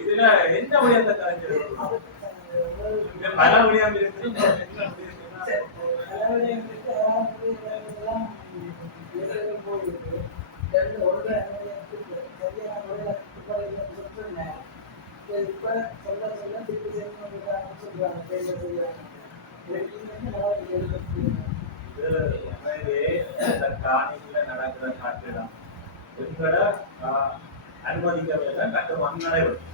இதுல என்ன விடயத்தை கலைஞர் பல விடயம் இருக்கு. காணியில நடக்கிற காற்றிடம் எங்கட அனுமதிக்க கட்டுமான நடைபெறும்.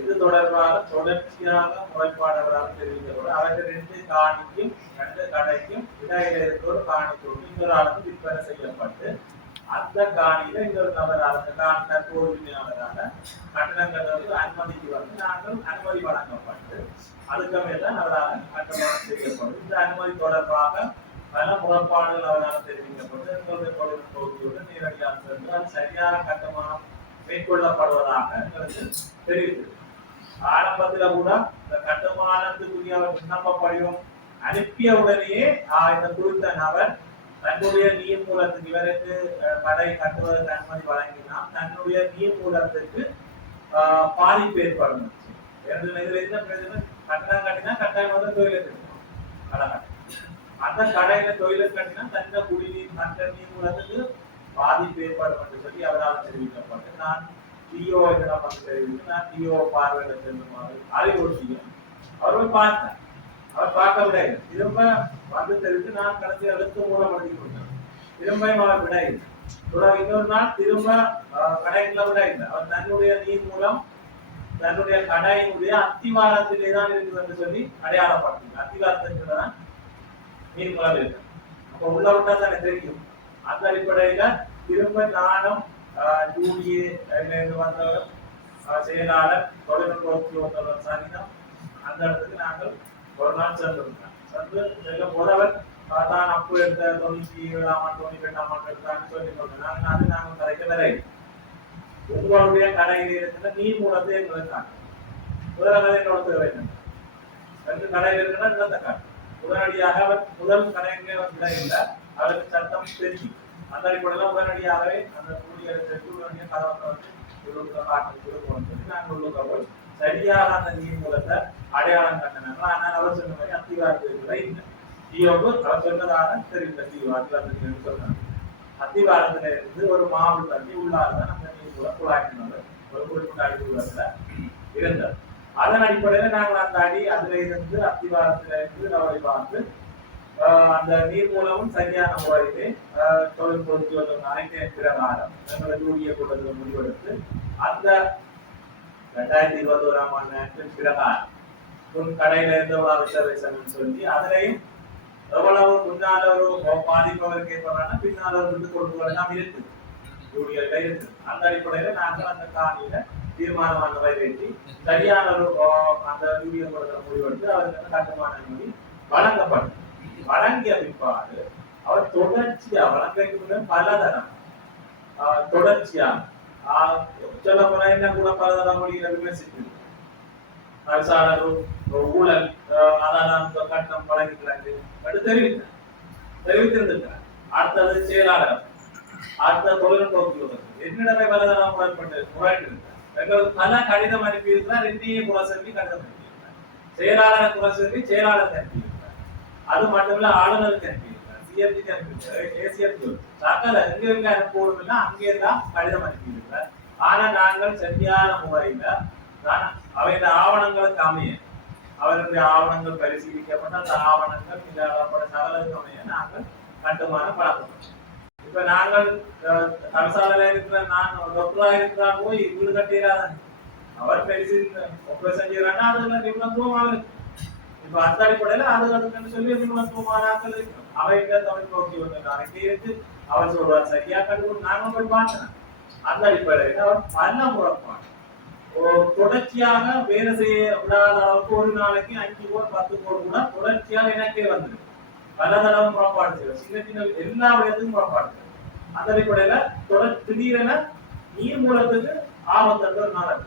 இது தொடர்பாக தொடர்ச்சியாக முறைப்பாடுகளாக தெரிவிக்கப்படும். அவர்கள் 2 காணிக்கும் 2 கடைக்கும் இடையில இருக்கிற ஒரு காணிக்கு இன்னொரு ஆளுக்கு விற்பனை செய்யப்பட்டு அந்த காணியில இன்னொரு நபராக தற்போதுமையாளராக கட்டணங்கள் அனுமதிக்கு வந்து நாங்கள் அனுமதி வழங்கப்பட்டு அதுக்கு மேல்தான் அவரால் கட்டணம் செய்யப்படும். இந்த அனுமதி தொடர்பாக பல முறைப்பாடுகள் அவரால் தெரிவிக்கப்பட்டு எங்களுடைய தொழில்நுட்ப நேரடியாக சென்று அது சரியான கட்டணம் மேற்கொள்ளப்படுவதாக எங்களுக்கு தெரிவித்தது. ஆரம்பத்தில் கூட இந்த கட்டுமானத்துக்குரிய விண்ணப்ப படிவம் அனுப்பிய உடனேயே இந்த குறித்த நபர் தன்னுடைய நீர் மூலத்துக்கு இவருக்கு கடை கட்டுவதற்கு அனுமதி வழங்கினால் தன்னுடைய நீர் மூலத்துக்கு பாதிப்பு ஏற்படும். இதுல என்ன பிரச்சனை? கட்டணம் கட்டினா கட்டாயம் வந்து தொழிலுக்கு கடை அந்த கடையில தொழிலுக்கு கட்டினா தன்னை குடிநீர் தன்னை நீர் மூலத்துக்கு பாதிப்பு ஏற்படும் என்று சொல்லி அவரால் தெரிவிக்கப்பட்டு நான் டிஓ தெரிவித்து நான் டிஓ பார்வையிட செல்லுமாறு அறிவுறுத்தியும் அவர்கள் பார்த்தேன். அவர் பார்க்க விட திரும்ப வந்து தெரிவித்து நான் கடைசி எழுத்து மூலம் எழுதி கொடுத்தேன். திரும்ப அவர் விட இன்னொரு நாள் திரும்ப கடைக்குள்ள விட இல்லை. அவர் தன்னுடைய நீர் மூலம் தன்னுடைய கடையினுடைய அத்திவாரத்திலே தான் இருக்குது என்று சொல்லி அடையாளப்படுத்தி அத்திவாரத்திற்கு தான் நீர் மூலம் இருக்கு. அப்ப உள்ள விட்டா தானே தெரியும். அந்த அடிப்படையில திரும்ப நானும் வந்தவர் செயலாளர் தொழில்நுட்ப சாதினம் அந்த இடத்துக்கு நாங்கள் ஒரு நாள் சென்றிருந்தோம். சென்று முதல்வர் தான் அப்பு எடுத்த 97ஆம் ஆண்டு 98ஆம் ஆண்டு எடுத்தான்னு சொல்லி சொன்னாங்க. அது நாங்கள் கரைக்க வரை உங்களுடைய கடையில் இருக்கிற நீர் மூலத்தை எங்களுக்கு முதல் கதை என்னோட வேண்டும் 2 கடையில் இருக்கிற நிலத்தை காட்டு உடனடியாக அவர் முதல் கடையிலே விட இல்லை. அவருக்கு சட்டம் தெரியும். அந்த அடிப்படையில் உடனடியாகவே அந்த ஊழியர்களுக்கு உடனடியாக கதவத்தை வந்து காட்டு கொடுக்கணும்னு சொல்லி நாங்கள் உள்ளுக்கவர்கள் சரியாக அந்த நீர் மூலத்தை அடையாளம் கட்டினாங்க. ஆனால் அவர் சொன்ன மாதிரி அத்திவாரத்தில் இல்லை. டிஓக்கு அவர் சொன்னதாக தெரிவித்த டிஓ அத்திவாரத்தில் சொன்னாங்க. அத்திவாரத்துல இருந்து ஒரு மாவு தண்ணி உள்ளாதான் அந்த நீர் மூலம் குழாய்க்கினது ஒரு குறிப்பிட்ட அடிப்படையில் இருந்தது. அதன் அடிப்படையில நாங்கள் அந்த அடி அதுல இருந்து அத்திவாரத்துல இருந்து அவரை பார்த்து அந்த நீர் மூலமும் சரியான முறையிலே தொழில்நுட்ப அனைத்து பிரகாரம் எங்களுக்கு ஊழிய கூட்டத்தில் முடிவெடுத்து அந்த 2021ஆம் ஆண்டு பிரகாரம் கடையில இருந்து ஒரு ரிசர்வேஷன் சொல்லி அதிலையும் எவ்வளவு முன்னால ஒரு பாதிப்பவருக்கு ஏற்படுறாங்கன்னா பின்னால ஒரு விட்டு கொடுப்புகள் இருக்கு ஊழியர்கிட்ட இருக்கு. அந்த அடிப்படையில நாங்கள் அந்த காணியில தீர்மானமாக நிறைவேற்றி சரியான ஒரு அந்த ஊழியர் கூட்டத்தில் முடிவெடுத்து அவருக்கு கட்டுமான அனுமதி வழங்கப்படும். வழங்கிய பிற்பாடு அவர் தொடர்ச்சியா வழங்க பலதரம் தொடர்ச்சியா சொல்ல போனா என்ன கூட பலதரம் மொழியில விமர்சித்து ஊழல் அதான் கட்டணம் வழங்கிக்கிறாங்க தெரிவித்திருந்திருக்கிறார். அடுத்தது செயலாளர் அடுத்த தொழில்நுட்ப என்னிடமே பலதரம் முறையிட்டு எங்களுக்கு பல கடிதம் அனுப்பி இருக்கிறார். 2 குறை சொல்லி கடிதம் அனுப்பியிருக்கிறார். செயலாளரை குறை சொல்லி செயலாளர் அனுப்பியிருக்கிறார். அது மட்டுமில்ல ஆளுநருக்கு அனுப்பியிருக்கிறார். சிஎம்டிக்கு அனுப்பியிருக்கிறார். ஏசிஎம் சகல எங்க அனுப்பணும் அங்கே தான் கடிதம் அனுப்பியிருக்கிறார். ஆனா நாங்கள் சரியான முறையில அவைய ஆவணங்களுக்கு அமைய அவருடைய ஆவணங்கள் பரிசீலிக்கப்பட்ட அந்த ஆவணங்கள் சகலுக்கு அமைய நாங்கள் கட்டுமானம் பழக்கப்பட்டோம். இப்ப நாங்கள் அரசாலையில இருக்கிற நான் டாக்டரா இருக்கிறா போய் வீடு கட்டிடாதான் அவர் பரிசீலனை ஆபரேஷன் செய்யறாங்கன்னா அதுல நிபுணத்துவமாக இருக்கு. இப்ப அந்த அடிப்படையில அதுக்கு சொல்லி நிபுணத்துவமானாக்கள் இருக்கு. அவைங்க தமிழ் நோக்கி வந்து அறிக்கை இருக்கு. அவர் சொல்றார் சரியா கண்டுபிடி நாங்க போய் பார்த்தேன். அந்த அடிப்படையில அவர் பல முறைப்பாடு தொடர்ச்சியாக வேலை செய்ய விடாத அளவுக்கு ஒரு நாளைக்கு 5 கோடி 10 கோடி கூட தொடர்ச்சியாக எனக்கே வந்துருக்கு. பல தடவை புறப்பாடு செய்யும். சின்ன சின்ன எல்லா விடத்துக்கும் புறப்பாடு செய்யும். அந்த அடிப்படையில திடீரென நீர் மூலத்துக்கு ஆபத்து நாள்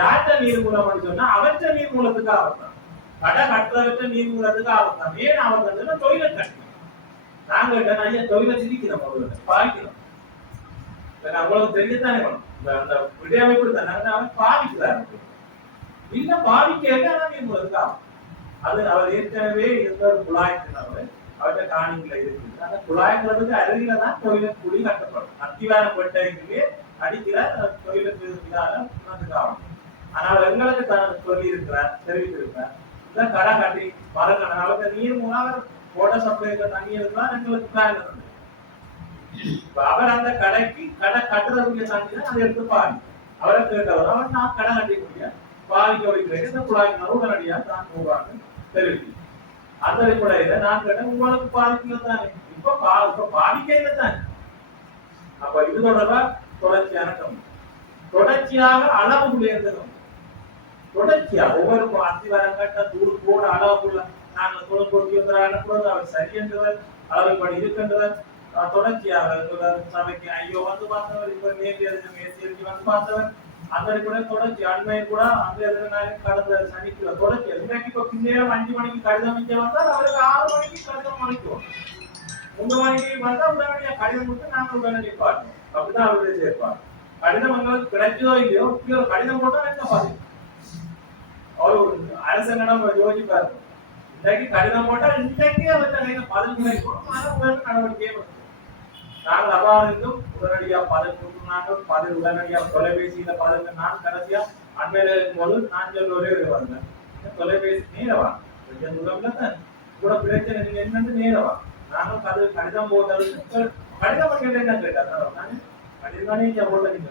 யார்கிட்ட நீர் மூலம் சொன்னா அவற்ற நீர் மூலத்துக்கு ஆபத்தான். கடை கட்டுறவற்ற நீர் மூலத்துக்கு ஆபத்தான். ஏன் ஆபத்துன்னா தொழிலை கட்டணும். நாங்க ஐயா தொழிலை சிரிக்கிறோம், பாய்க்கிறோம். அவ்வளவு தெரியத்தானே வேணும். அந்த விடையமைப்பு தானே அவன் பாதிக்கிறார். இல்ல பாதிக்க ஆகும். அது அவர் ஏற்கனவே இருந்த ஒரு குழாய்க்குனவர் அவர்கிட்ட காணிகளை இருக்கு. அந்த குழாய்ங்கிறதுக்கு அருகில தான் கோயிலுக்கு குழி கட்டப்படும். அத்திவாரம் பெட்டைக்கு அடிக்கிற கோயிலுக்கு ஆகும். ஆனால் எங்களுக்கு சொல்லி இருக்கிறார், தெரிவித்திருக்கிறார். இந்த கடை கட்டி மரங்கள் அளவுக்கு நீர் மூலம் போட சப்ளை தண்ணி இருந்தால் எங்களுக்கு பிளான் இருந்தது. அவர் அந்த கடைக்கு கடை கட்டுறதுக்கு தண்ணி தான் அதை எடுத்து பாரு. அவரை கேட்டவர் அவர் நான் கடை கட்டிக்கூடிய பாதிக்க வைக்கிறேன் இந்த குழாய்க்கு உடனடியாக தான் போவாங்க தெரிவித்து அந்த அடிப்படையில நான் கேட்டேன் உங்களுக்கு பாதிக்கல தானே இப்ப பாதிக்கையில தானே. அப்ப இது தொடர்பா தொடர்ச்சியான கம்பி தொடர்ச்சியாக அளவு உயர்ந்ததும் தொடர்ச்சியா ஒவ்வொரு அத்திவாரம் கட்ட தூள் போட அளவுக்குள்ள நாங்கள் தொழில்நுட்பத்தி அனுப்புறது அவர் சரி என்றவர் அளவுப்படி இருக்கின்றவர் தொடர்ச்சியாக சபைக்கு ஐயோ வந்து பார்த்தவர் இப்ப மேற்கு வந்து பார்த்தவர் அந்த கூட தொடர்ச்சி அண்மையை கூட அந்த கடந்த சனிக்கிழமை தொடர்ச்சி இன்றைக்கு இப்ப பின்னேரம் 5 மணிக்கு கடிதம் இங்க வந்தால் அவருக்கு 6 மணிக்கு கடிதம் அளிக்கும். 3 மணிக்கு வந்தா உடனடியாக கடிதம் கொடுத்து நாங்கள் உடனே நிற்பாட்டோம். அப்படிதான் அவருடைய சேர்ப்பார். கடிதம் எங்களுக்கு கிடைச்சதோ இல்லையோ கடிதம் போட்டா என்ன பாதி அவர் அரசனிடம் யோசிப்பாரு. இன்றைக்கு கடிதம் போட்டா இன்றைக்கு அவருக்கு பதில் கிடைக்கும். நடவடிக்கையே நாங்கள் அவ்வாறும் உடனடியாக பதில் கொடுத்துனாங்க. பதில் உடனடியாக தொலைபேசியில பதில் நான் கடைசியா அண்மையில இருக்கும்போது நான் சொல்ல ஒரே வந்தேன் தொலைபேசி நேரவா கொஞ்சம் தூரம்ல தான் கூட பிரச்சனை நீங்க என்னன்னு நேரவா நானும் கடிதம் போட்டதுக்கு கடிதம் கேட்டேன் என்ன கேட்டாங்க நான் கடிதம் போட்ட நீங்க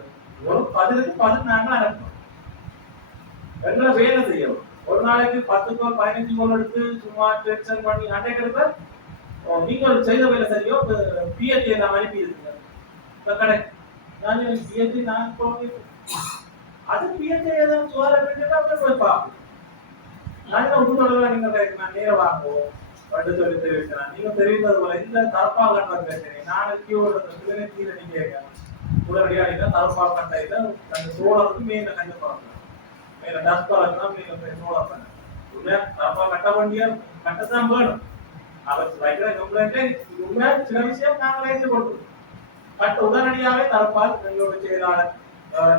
ஒரு பதிலுக்கு பதில் நாங்கள் அனுப்பணும். எங்களை வேலை செய்யணும். ஒரு நாளைக்கு 10 கோல் 15 கோல் எடுத்து சும்மா டென்ஷன் பண்ணி அன்றைக்கு எடுப்ப நீங்கள் செய்த வேலை சரியோ பிஹெச்டி நான் அனுப்பி இருக்குங்க கடை நான் பிஹெச்டி நான் அது பிஹெச்டி ஏதாவது சுவால போய் பார்ப்போம். நான் உங்களோட நான் நேர வாங்குவோம் பட்டு சொல்லி தெரிவிக்கிறேன். நீங்க தெரிவித்தது போல இந்த தரப்பா கண்ட பிரச்சனை நான் கீழே நீங்க உடனடியாக தரப்பா கண்டையில அந்த சோழருக்கு மேல கண்டு போறாங்க மேல டஸ்பாலாம் நீங்க சோழ பண்ண தரப்பா கட்ட வேண்டிய கட்டத்தான் வேணும். அவர் வைக்கிற கம்ப்ளைண்ட்ல உண்மையா சில விஷயம் நாங்களே கொடுக்கிறோம். பட் உடனடியாகவே தரப்பால் எங்களோட செயலாளர்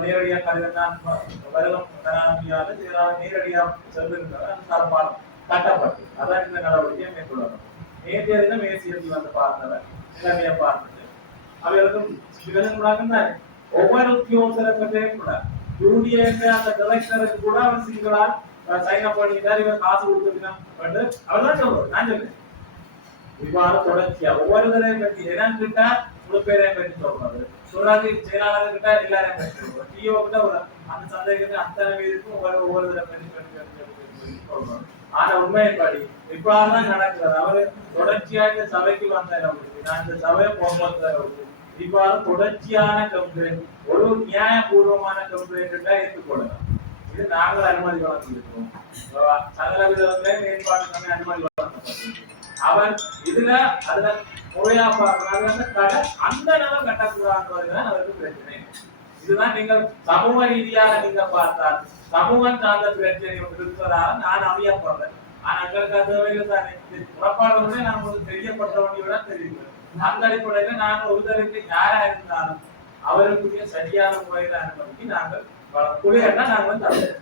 நேரடியாக கடிதம் வருடம் தராமியால செயலாளர் நேரடியாக சென்றிருந்தார். தரப்பால் கட்டப்பட்டு அதான் இந்த நடவடிக்கையை மேற்கொள்ளணும். நேற்றைய தினம் மேசியத்தி வந்து பார்த்தவர் நிலைமையை பார்த்துட்டு அவர்களுக்கும் விவரங்களாக ஒவ்வொரு உத்தியோகத்தரையும் கூட யூடிஏக்கு அந்த டிரெக்டருக்கு கூட அவர் சிங்களா சைன் அப் பண்ணிட்டார். இவர் காசு கொடுத்துருக்கணும் அவர் தான் சொல்றாரு. நான் சொல்றேன் இவ்வாறு தொடர்ச்சியா ஒவ்வொருத்தரையும் பற்றி என்னன்னு கிட்ட முழு பேரையும் பற்றி சொல்றாரு. சொல்றாரு செயலாளர் கிட்ட எல்லாரையும் பற்றி சொல்றாரு. டிஓ கிட்ட ஒரு அந்த சந்தேகத்தை அத்தனை பேருக்கும் ஒவ்வொருத்தரை பற்றி சொல்றாரு. ஆனா உண்மையைப்படி இவ்வாறுதான் நடக்கிறது. அவரு தொடர்ச்சியாக சபைக்கு வந்த நான் இந்த சபையை போக்குவரத்து இவ்வாறு தொடர்ச்சியான கம்ப்ளைண்ட் ஒரு நியாயபூர்வமான கம்ப்ளைண்ட் ஏற்றுக்கொள்ளலாம். இது நாங்கள் அனுமதி வழங்கியிருக்கோம். சகல விதத்திலே மேம்பாட்டு அனுமதி வழங்கப்பட்டிருக்கு. அவர் இதுல அதுல முறையா பார்க்கறாங்க கடை அந்த நிலம் கட்டக்கூடாதுதான் அவருக்கு பிரச்சனை. இதுதான் நீங்கள் சமூக ரீதியாக நீங்க பார்த்தால் சமூகம் சார்ந்த பிரச்சனை இருப்பதாக நான் அறியப்படுறேன். ஆனா எங்களுக்கு அது தானே புறப்பாடுகளே நான் உங்களுக்கு தெரியப்பட்ட வேண்டியவிட தெரியும். அந்த அடிப்படையில நாங்கள் ஒருத்தருக்கு யாரா இருந்தாலும் அவருக்குரிய சரியான முறையில அனுமதிக்கு நாங்கள் குறையன்னா நாங்கள் தருவோம்.